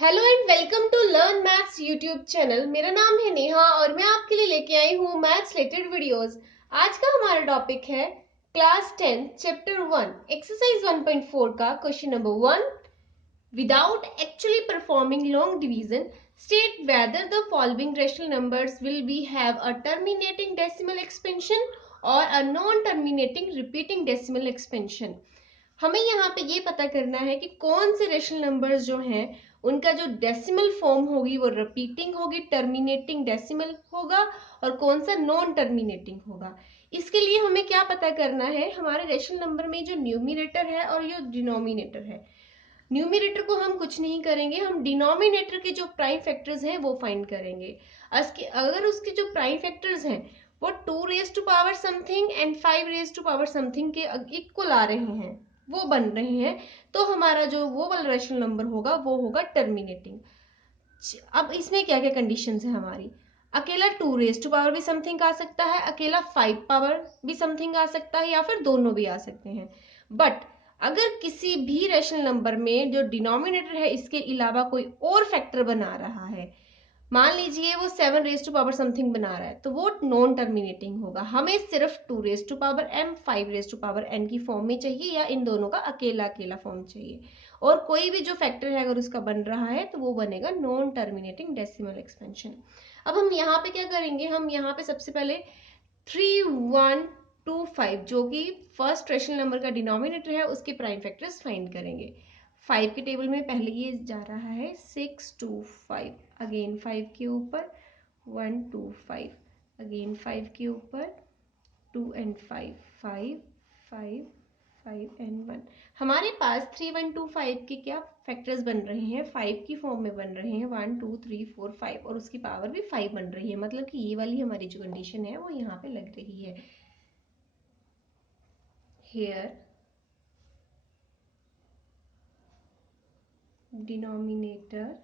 Hello and welcome to learn maths YouTube channel. मेरा नाम है नेहा और मैं आपके लिए लेके आई हूँ मैथ्स रिलेटेड वीडियोस। आज का हमारा टॉपिक है क्लास 10 चैप्टर 1 एक्सरसाइज 1.4 का question number 1। Without actually performing long division state whether the following rational numbers will be have a terminating decimal expansion और a non terminating repeating decimal expansion. हमें यहाँ पे ये पता करना है कि कौन से रेशनल नंबर्स जो हैं उनका जो डेसिमल फॉर्म होगी वो रिपीटिंग होगी, टर्मिनेटिंग डेसिमल होगा, और कौन सा नॉन टर्मिनेटिंग होगा। इसके लिए हमें क्या पता करना है, हमारे रेशनल नंबर में जो न्यूमिनेटर है और जो डिनोमिनेटर है, न्यूमिनेटर को हम कुछ नहीं करेंगे, हम डिनोमिनेटर के जो प्राइम फैक्टर्स हैं वो फाइंड करेंगे। अगर उसके जो प्राइम फैक्टर्स हैं वो 2 raise to power something and 5 raise to power something के इक्वल आ रहे हैं, वो बन रहे हैं, तो हमारा जो वो वाला रेशनल नंबर होगा वो होगा टर्मिनेटिंग। अब इसमें क्या क्या कंडीशंस है हमारी, अकेला 2 रेज टू पावर भी समथिंग आ सकता है, अकेला 5 पावर भी समथिंग आ सकता है, या फिर दोनों भी आ सकते हैं। बट अगर किसी भी रेशनल नंबर में जो डिनोमिनेटर है इसके अलावा कोई और फैक्टर बना रहा है, मान लीजिए वो 7 रेज टू पावर समथिंग बना रहा है, तो वो नॉन टर्मिनेटिंग होगा। हमें सिर्फ 2 raise to power m 5 raise to power n की फॉर्म में चाहिए, या इन दोनों का अकेला अकेला फॉर्म चाहिए, और कोई भी जो फैक्टर है अगर उसका बन रहा है तो वो बनेगा नॉन टर्मिनेटिंग डेसिमल एक्सपेंशन। अब हम यहाँ पे क्या करेंगे, हम यहाँ पे सबसे पहले 3125 जो कि फर्स्ट रेशनल नंबर का डिनोमिनेटर है उसके प्राइम फैक्टर्स फाइंड करेंगे। 5 के टेबल में पहले ये जा रहा है 625, अगेन 5 के ऊपर 125, अगेन 5 के ऊपर 2 एंड 5, 5 5 5 एंड 1। हमारे पास 3125 के क्या फैक्टर्स बन रहे हैं, 5 की फॉर्म में बन रहे हैं, 1 2 3 4 5, और उसकी पावर भी 5 बन रही है, मतलब कि ये वाली हमारी जो कंडीशन है वो यहाँ पे लग रही है। Here denominator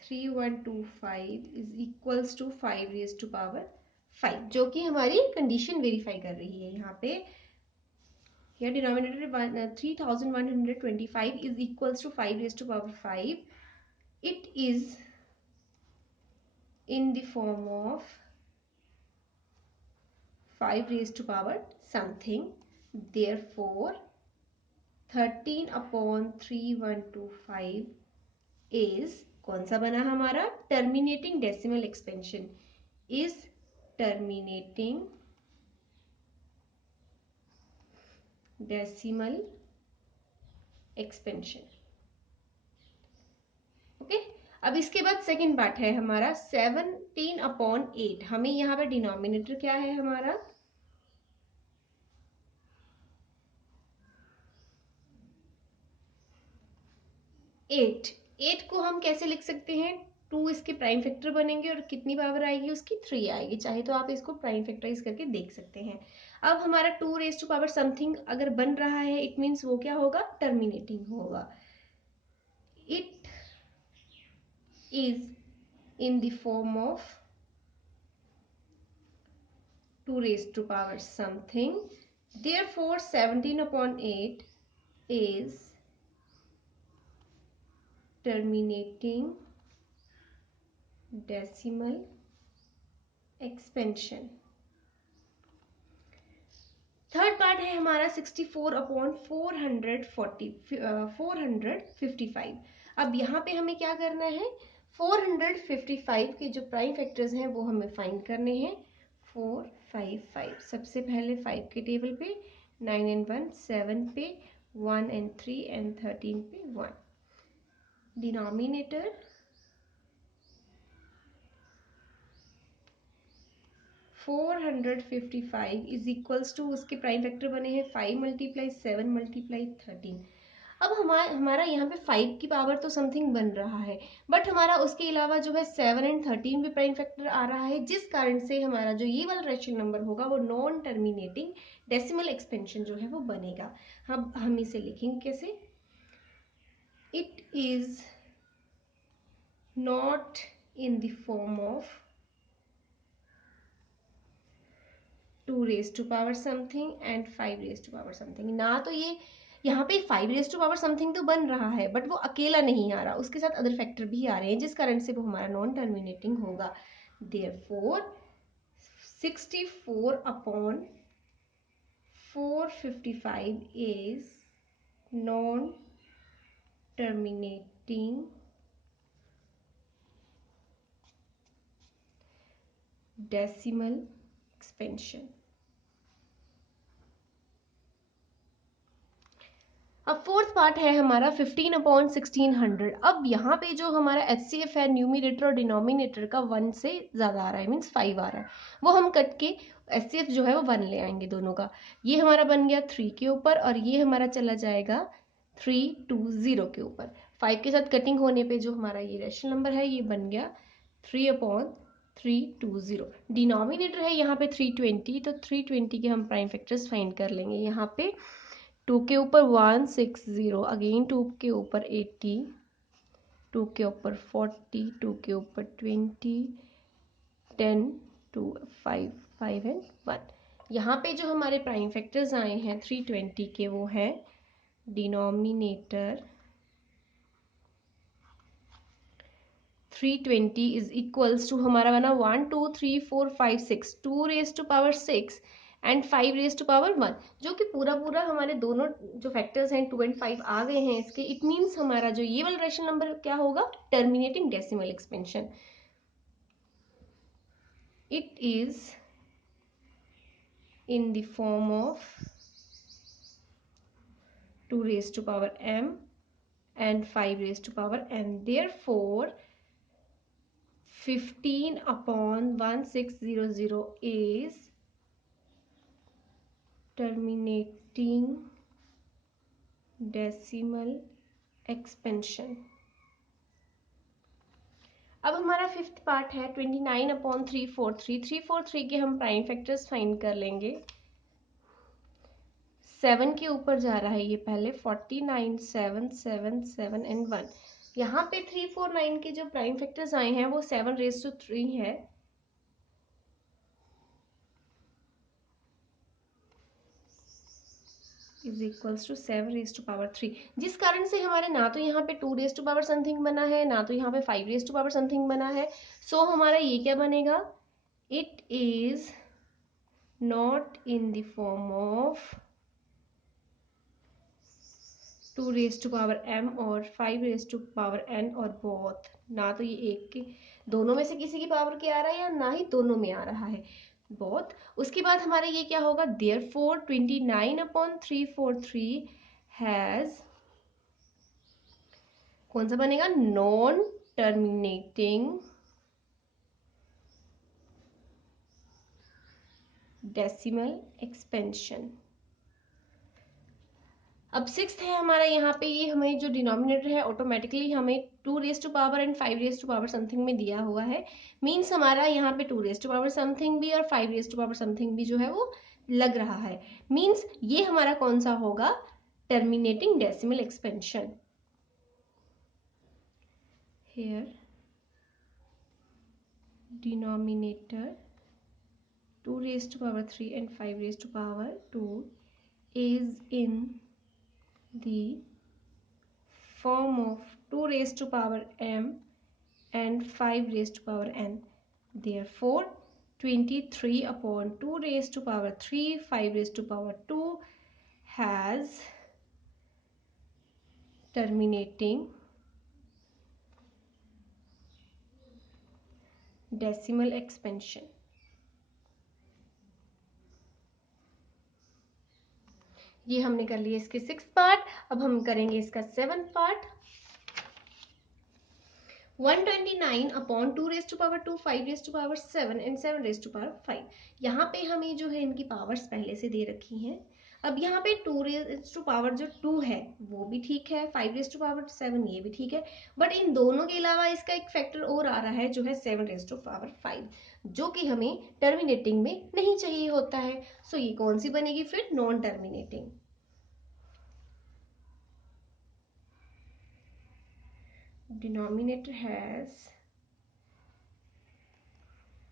3125 is equals to 5 raise to power 5, जो कि हमारी कंडीशन वेरीफाई कर रही है यहाँ पे। या denominator 3125 is equals to 5 raise to power 5, it is in the form of 5 raised to power something, therefore 13 upon 3125 is कौन सा बना हमारा, terminating decimal expansion, is terminating decimal expansion. Okay, अब इसके बाद सेकेंड पार्ट है हमारा 17 अपॉन 8। हमें यहाँ पे डिनोमिनेटर क्या है हमारा, 8। 8 को हम कैसे लिख सकते हैं, 2 इसके प्राइम फैक्टर बनेंगे और कितनी पावर आएगी उसकी, 3 आएगी, चाहे तो आप इसको प्राइम फैक्टराइज करके देख सकते हैं। अब हमारा 2 रेज टू पावर समथिंग अगर बन रहा है, इट मीन्स वो क्या होगा, टर्मिनेटिंग होगा। It is in the form of 2 raised to power something, therefore 17 upon 8 is terminating decimal expansion। Third part है हमारा 64 अपॉन 455। अब यहाँ पे हमें क्या करना है, 455 के जो प्राइम फैक्टर्स हैं वो हमें फाइंड करने हैं। 455 सबसे पहले 5 के टेबल पे, 9 एंड 1 7 पे, 1 एंड 3 एंड 13 पे 1। डिनोमिनेटर 455 इज इक्वल्स टू, उसके प्राइम फैक्टर बने हैं 5 मल्टीप्लाई 7 मल्टीप्लाई 13। अब हमारा यहाँ पे 5 की पावर तो समथिंग बन रहा है, बट हमारा उसके अलावा जो है 7 एंड 13 भी प्राइम फैक्टर आ रहा है, जिस कारण से हमारा जो ये वाला रेशनल नंबर होगा वो नॉन टर्मिनेटिंग डेसिमल एक्सपेंशन जो है वो बनेगा। हम इसे लिखेंगे कैसे, it is not in the form of 2 raise to power something and 5 raise to power something. ना तो ये यहाँ पे 5 रेज टू पावर समथिंग तो बन रहा है, बट वो अकेला नहीं आ रहा, उसके साथ अदर फैक्टर भी आ रहे हैं, जिस कारण से वो हमारा नॉन टर्मिनेटिंग होगा। Therefore 64 upon 455 is non terminating decimal expansion. अब फोर्थ पार्ट है हमारा 15 अपॉन 1600। अब यहाँ पे जो हमारा HCF है, न्यूमिनेटर और डिनोमिनेटर का 1 से ज्यादा आ रहा है, मीन्स 5 आ रहा है, वो हम कट के HCF जो है वो 1 ले आएंगे दोनों का। ये हमारा बन गया 3 के ऊपर और ये हमारा चला जाएगा 320 के ऊपर। 5 के साथ कटिंग होने पे जो हमारा ये रेशनल नंबर है ये बन गया 3 अपॉन 320। डिनोमिनेटर है यहाँ पे 320, तो 320 के हम प्राइम फैक्टर्स फाइंड कर लेंगे। यहाँ पे 2 के ऊपर 160, अगेन 2 के ऊपर 80, 2 के ऊपर 40, 2 के ऊपर 20, 10, 2, 5, 5 एंड 1। यहाँ पे जो हमारे प्राइम फैक्टर्स आए हैं 320 के, वो है डिनोमिनेटर 320 इज इक्वल्स टू हमारा बना 1 2 3 4 5 6, 2 raise to power 6 and 5 raise to power 1, जो कि पूरा पूरा हमारे दोनों जो फैक्टर्स हैं 2 एंड 5 आ गए हैं इसके। इट मीन्स हमारा जो ये वाला रेशनल नंबर क्या होगा, terminating decimal expansion. It is in the form of 2 raise to power m and 5 raised to power n. Therefore 15 upon 1600 is terminating decimal expansion. अब हमारा फिफ्थ पार्ट है 29 अपॉन 343। 343 के हम प्राइम फैक्टर्स फाइंड कर लेंगे। 7 के ऊपर जा रहा है ये पहले, 49, 7, 7, 7 एंड 1। यहाँ पे 349 के जो प्राइम फैक्टर्स आए हैं वो 7 रेज टू 3 है, is equals to 7 raise to power 3, जिस कारण से हमारे ना तो यहाँ पे 2 रेज टू पावर समथिंग बना है, ना तो यहाँ पे 5 रेज टू पावर समथिंग बना है। सो हमारा ये क्या बनेगा, it is not in the form of 2 raise to power m और 5 रेज टू पावर n, और बोथ, ना तो ये एक के दोनों में से किसी की पावर के आ रहा है या ना ही दोनों में आ रहा है, बोथ। उसके बाद हमारा ये क्या होगा, देयरफॉर 29 अपॉन 343 हैज, कौन सा बनेगा, नॉन टर्मिनेटिंग डेसिमल एक्सपेंशन। अब सिक्स्थ है हमारा यहाँ पे, ये हमें जो डिनोमिनेटर है ऑटोमेटिकली हमें 2 raise to power and 5 raise to power something में दिया हुआ है। मीन्स हमारा यहाँ पे 2 रेज टू पावर समथिंग भी और 5 रेज टू पावर समथिंग भी जो है वो लग रहा है। मीन्स ये हमारा कौन सा होगा, terminating decimal expansion. Here denominator 2 raised to power 3 and 5 raised to power 2 is in the form of 2 raised to power m and 5 raised to power n. Therefore 23 upon 2 raised to power 3 5 raised to power 2 has terminating decimal expansion. ये हमने कर लिया इसके 6th part. अब हम करेंगे इसका 7th part. 129 upon 2 raise to power 2, 5 raise to power 7 and 7 raise to power 5। यहाँ पे हमें जो है इनकी पावर्स पहले से दे रखी हैं। अब यहाँ पे 2 रेज टू पावर जो 2 है वो भी ठीक है, 5 रेज टू पावर 7 ये भी ठीक है, बट इन दोनों के अलावा इसका एक फैक्टर और आ रहा है जो है 7 रेज टू पावर 5, जो कि हमें टर्मिनेटिंग में नहीं चाहिए होता है। सो ये कौन सी बनेगी फिर, non terminating. Denominator has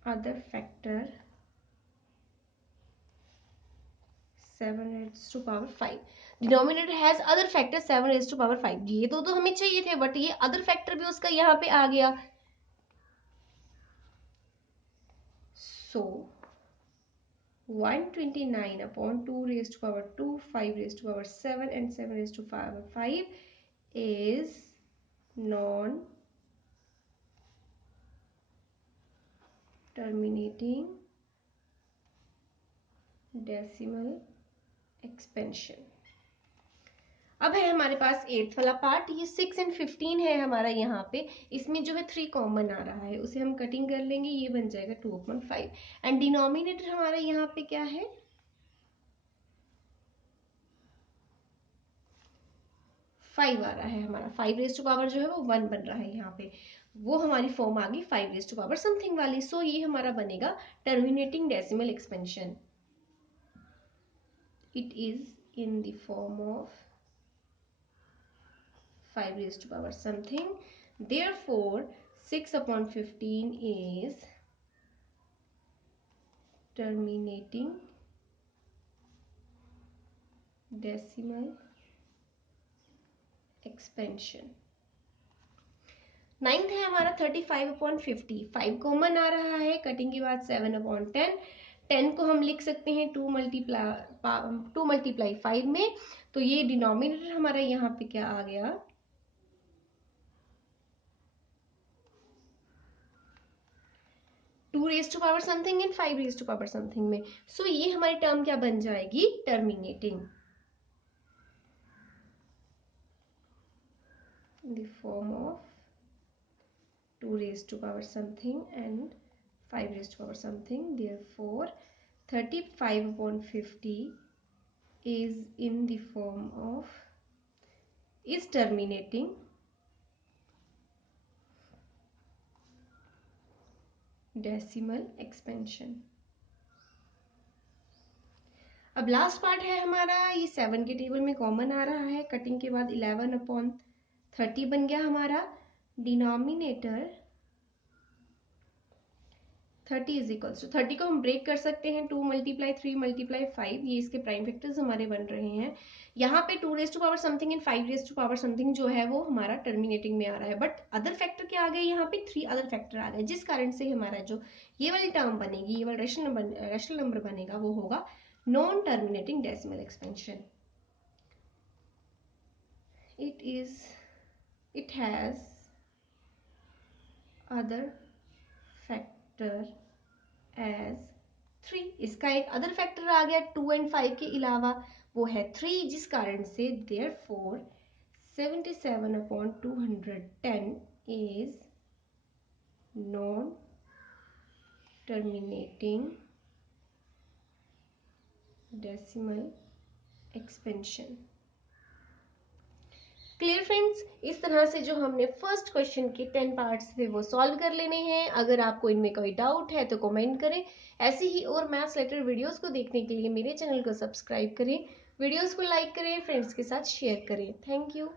other factor 7 raised to power 5. Denominator has other factor 7 raised to power 5. ये तो हमें चाहिए थे, बट ये अदर फैक्टर भी उसका यहाँ पे आ गया. सो 129 upon 2 raised to power 2, 5 raised to power 7 and 7 raised to power 5 is non-terminating decimal expansion. अब है हमारे पास 8th वाला पार्ट. ये 6 and 15 है हमारा यहाँ पे. इसमें जो है 3 कॉमन आ रहा है, उसे हम कटिंग कर लेंगे. ये बन जाएगा 2/5 एंड डिनोमिनेटर हमारा यहाँ पे क्या है, 5 आ रहा है हमारा. 5 रेज टू पावर जो है वो 1 बन रहा है यहाँ पे. वो हमारी फॉर्म आ गई 5 रेज टू पावर समथिंग वाली. सो ये हमारा बनेगा terminating decimal expansion. It is in the form of 5 raised to power something. Therefore 6/15 is terminating decimal expansion. 9th है हमारा 35/50. 5 कॉमन आ रहा है. कटिंग के बाद 7/10. 10 को हम लिख सकते हैं 2 मल्टीप्लाई 5 में. तो ये डिनोमिनेटर हमारा यहाँ पे क्या आ गया, 2 raised to power something and 5 raised to power something में. सो ये हमारी टर्म क्या बन जाएगी, terminating. in the form of 2 raised to power something and 5 raised to power something. Therefore 35/50 is in the form of, is terminating decimal expansion. अब last part है हमारा. ये 7 के टेबल में कॉमन आ रहा है. कटिंग के बाद 11/30 बन गया हमारा. डिनोमिनेटर 30 इज इक्वल्स टू 30 को हम ब्रेक कर सकते हैं. 2 मल्टीप्लाई 3 मल्टीप्लाई 5, ये इसके प्राइम फैक्टर्स हमारे बन रहे हैं. यहाँ पे 2 raise to power something and 5 raise to power something जो है वो हमारा टर्मिनेटिंग में आ रहा है. बट अदर फैक्टर क्या आ गए, यहाँ पे 3 अदर फैक्टर आ गए, जिस कारण से हमारा जो ये वाली टर्म बनेगी, ये वाला रेशनल नंबर बनेगा, वो होगा non terminating decimal expansion. it has other factor as 3. इसका एक अदर फैक्टर आ गया 2 and 5 के अलावा, वो है 3, जिस कारण से therefore 77/210 is non terminating decimal expansion. Clear friends, इस तरह से जो हमने फर्स्ट क्वेश्चन के 10 पार्ट्स थे वो सॉल्व कर लेने हैं. अगर आपको इनमें कोई डाउट है तो कमेंट करें. ऐसे ही और मैथ्स रिलेटेड वीडियोस को देखने के लिए मेरे चैनल को सब्सक्राइब करें, वीडियोस को लाइक करें, फ्रेंड्स के साथ शेयर करें. Thank you.